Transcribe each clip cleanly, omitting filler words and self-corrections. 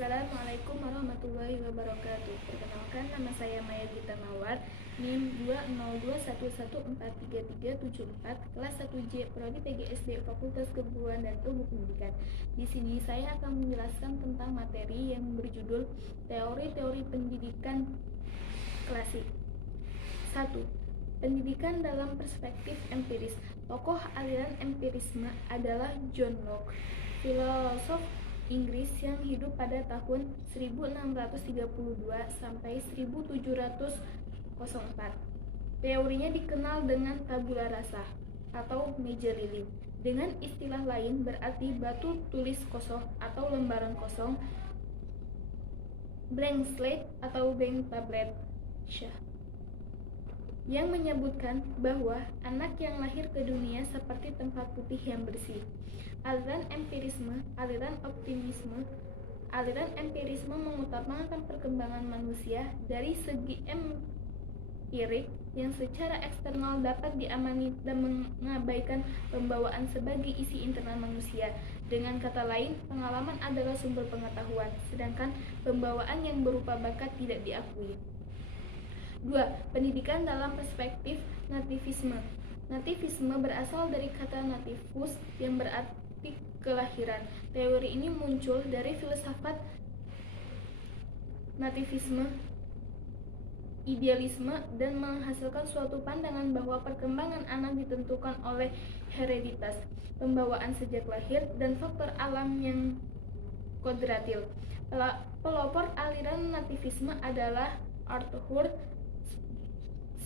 Assalamualaikum warahmatullahi wabarakatuh. Perkenalkan, nama saya Maya Gita Mawar, NIM 20211433374, kelas 1J, Prodi PGSD Fakultas Keguruan dan Ilmu Pendidikan. Di sini saya akan menjelaskan tentang materi yang berjudul Teori-teori pendidikan klasik. 1. Pendidikan dalam perspektif empiris. Tokoh aliran empirisme adalah John Locke, filosof Inggris yang hidup pada tahun 1632 sampai 1704. Teorinya dikenal dengan tabula rasa atau meja lilin. Dengan istilah lain berarti batu tulis kosong atau lembaran kosong, blank slate atau blank tablet, yang menyebutkan bahwa anak yang lahir ke dunia seperti tempat putih yang bersih. Aliran empirisme, aliran optimisme. Aliran empirisme mengutamakan perkembangan manusia dari segi empirik yang secara eksternal dapat diamani dan mengabaikan pembawaan sebagai isi internal manusia. Dengan kata lain, pengalaman adalah sumber pengetahuan, sedangkan pembawaan yang berupa bakat tidak diakui. 2. Pendidikan dalam perspektif nativisme. Nativisme berasal dari kata nativus yang berarti kelahiran. Teori ini muncul dari filsafat nativisme, idealisme, dan menghasilkan suatu pandangan bahwa perkembangan anak ditentukan oleh hereditas, pembawaan sejak lahir, dan faktor alam yang kodratil. Pelopor aliran nativisme adalah Arthur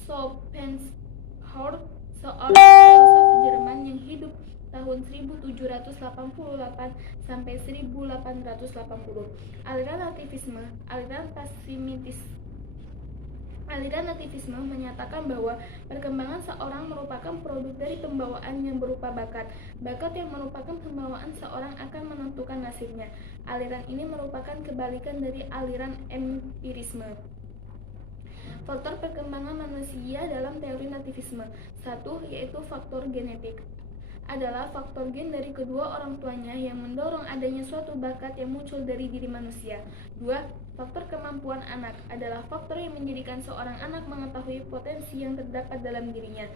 Schopenhauer, seorang filosof Jerman yang hidup tahun 1788 sampai 1880. Aliran nativisme menyatakan bahwa perkembangan seorang merupakan produk dari pembawaan yang berupa bakat. Bakat yang merupakan pembawaan seorang akan menentukan nasibnya. Aliran ini merupakan kebalikan dari aliran empirisme. Faktor perkembangan manusia dalam teori nativisme. 1. Yaitu faktor genetik. Adalah faktor gen dari kedua orang tuanya yang mendorong adanya suatu bakat yang muncul dari diri manusia. 2. Faktor kemampuan anak adalah faktor yang menjadikan seorang anak mengetahui potensi yang terdapat dalam dirinya.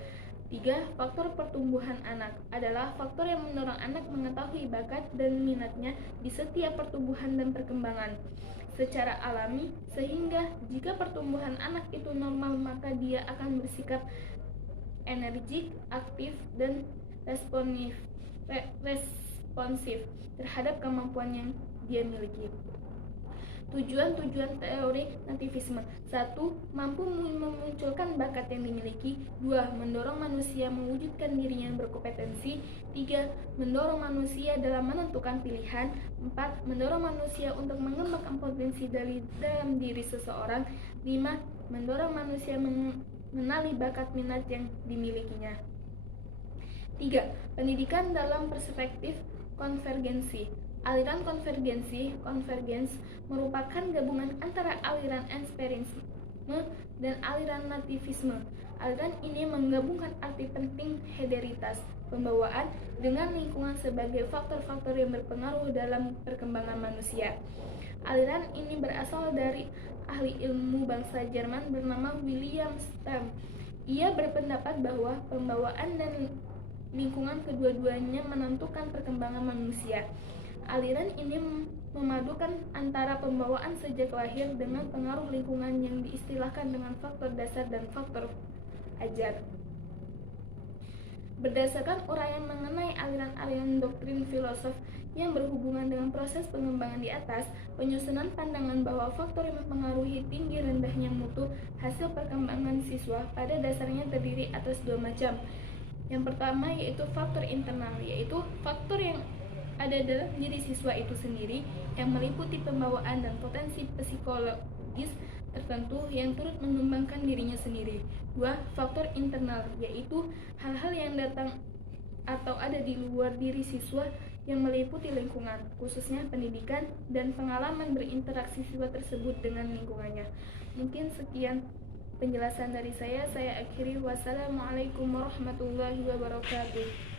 3. Faktor pertumbuhan anak adalah faktor yang mendorong anak mengetahui bakat dan minatnya di setiap pertumbuhan dan perkembangan secara alami, sehingga jika pertumbuhan anak itu normal maka dia akan bersikap energik, aktif, dan responsif terhadap kemampuan yang dia miliki. Tujuan teori nativisme. 1. Mampu memunculkan bakat yang dimiliki. 2. Mendorong manusia mewujudkan dirinya yang berkompetensi. 3. Mendorong manusia dalam menentukan pilihan. 4. Mendorong manusia untuk mengembangkan potensi dari dalam diri seseorang. 5. Mendorong manusia mengenali bakat minat yang dimilikinya. 3. Pendidikan dalam perspektif konvergensi. Aliran konvergens merupakan gabungan antara aliran empirisme dan aliran nativisme. Aliran ini menggabungkan arti penting hederitas, pembawaan, dengan lingkungan sebagai faktor-faktor yang berpengaruh dalam perkembangan manusia. Aliran ini berasal dari ahli ilmu bangsa Jerman bernama William Stem. Ia berpendapat bahwa pembawaan dan lingkungan kedua-duanya menentukan perkembangan manusia. Aliran ini memadukan antara pembawaan sejak lahir dengan pengaruh lingkungan yang diistilahkan dengan faktor dasar dan faktor ajar. Berdasarkan uraian mengenai aliran-aliran doktrin filosof yang berhubungan dengan proses pengembangan di atas, penyusunan pandangan bahwa faktor yang mempengaruhi tinggi rendahnya mutu hasil perkembangan siswa pada dasarnya terdiri atas dua macam. Yang pertama yaitu faktor internal, yaitu faktor yang ada dalam diri siswa itu sendiri yang meliputi pembawaan dan potensi psikologis tertentu yang turut mengembangkan dirinya sendiri. 2. Faktor internal, yaitu hal-hal yang datang atau ada di luar diri siswa yang meliputi lingkungan, khususnya pendidikan dan pengalaman berinteraksi siswa tersebut dengan lingkungannya. Mungkin sekian penjelasan dari saya akhiri. Wassalamualaikum warahmatullahi wabarakatuh.